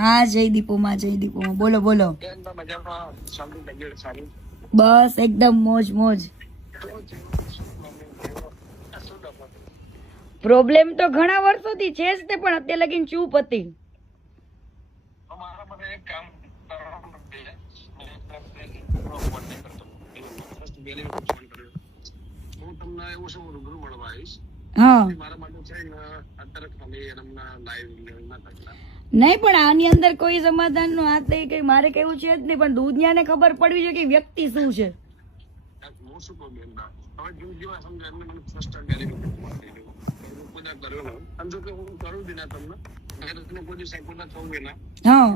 હા, જય દીપોમાં, બોલો બોલો. બસ એકદમ મોજ મોજ. પ્રોબ્લેમ તો ઘણા વર્ષોથી છે જ તે, પણ અત્યારે લગીને ચૂપ હતી. હા, નહીં પણ આની અંદર કોઈ સમાધાન નું હાથ નહીં, કઈ મારે કેવું છે જ નહીં, પણ દુનિયાને ખબર પડવી જોઈએ કે વ્યક્તિ શું છે. હા,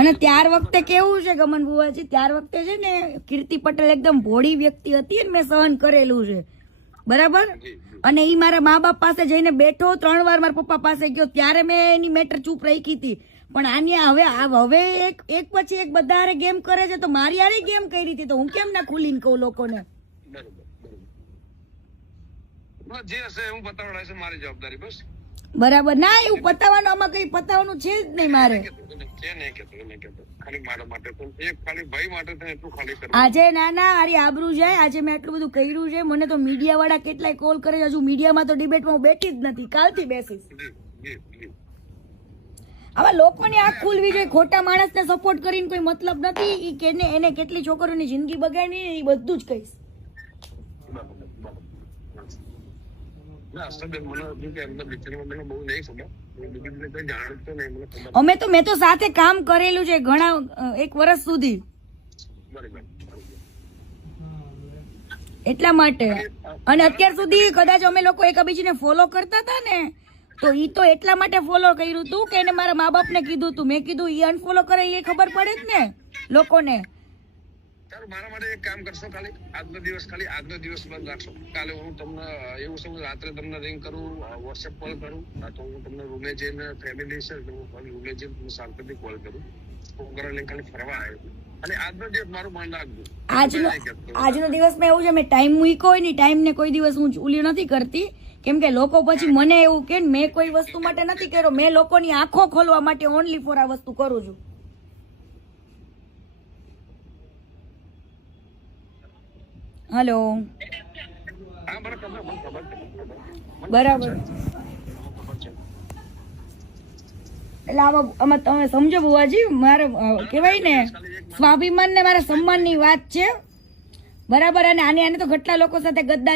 અને ત્યાર વખતે કેવું છે ગમન બુવાજી, ત્યાર વખતે છે ને કીર્તિ પટેલ એકદમ ભોળી વ્યક્તિ હતી ને મેં સહન કરેલું છે, બરાબર. અને ઈ મારા મા બાપ પાસે જઈને બેઠો, 3 વાર મારા પપ્પા પાસે ગયો, ત્યારે મેં એની મેટર ચૂપ રાખી હતી. પણ આની હવે એક પછી એક બધા ગેમ કરે છે, તો મારી આરે ગેમ કરી હતી, તો હું કેમ ના ખુલીને કહું લોકોને. બરાબર ના, એવું પતાવવાનું, આમાં કઈ પતાવવાનું છે જ નહીં મારે. આજે ના અરે આબરૂ જાય, આજે મેં આટલું બધું કર્યું છે, મને તો મીડિયા વાળા કેટલાય કોલ કરે છે, હજુ મીડિયામાં તો ડિબેટમાં હું બેઠી જ નથી, કાલથી બેસીશ. આવા લોકોની આંખ ખુલવી જોઈએ, ખોટા માણસને સપોર્ટ કરીને કોઈ મતલબ નથી. ઈ કેને એને કેટલી છોકરીઓની જિંદગી બગાડી એ બધું જ કહીશ. મેં તો સાથે કામ કરેલું છે ઘણા 1 વર્ષ સુધી, એટલા માટે. અને અત્યાર સુધી કદાચ અમે લોકો એકબીજાને ફોલો કરતા હતા ને, તો ઈ તો એટલા માટે ફોલો કર્યું હતું કે એને મારા મા બાપ ને કીધું હતું. મેં કીધું ઈ અનફોલો કરે એ ખબર પડે જ ને લોકોને. મારા માટે એક કામ કરશો, ખાલી આજનો દિવસ બંધ રાખશો. કાલે હું તમને એવું સમજ રાત્રે તમને રિંગ કરું, વોટ્સએપ કોલ કરું, તો હું તમને રૂમે જઈને ફેમિલી છે રૂમે જઈને શાંતિથી કોલ કરું. છોકરા લઈને ખાલી ફરવા આવ્યો. અને આજનો દિવસ મારું માન રાખજો. આજનો દિવસમાં એવું છે, મેં ટાઈમ મૂક્યો હોય ને, ટાઈમ ને કોઈ દિવસ હું ઉલ્યો નથી કરતી, કેમ કે લોકો પછી મને એવું કે મેં કોઈ વસ્તુ માટે નથી કર્યો, મેં લોકોની આંખો ખોલવા માટે ઓનલી ફોર આ વસ્તુ કરું છું. હેલો, બરાબર. એટલે આમાં તમે સમજો બુવાજી, મારે કેવાય ને સ્વાભિમાન ને મારા સન્માન ની વાત છે, બરાબર. અને આને તો કેટલા લોકો સાથે ગદ્દારી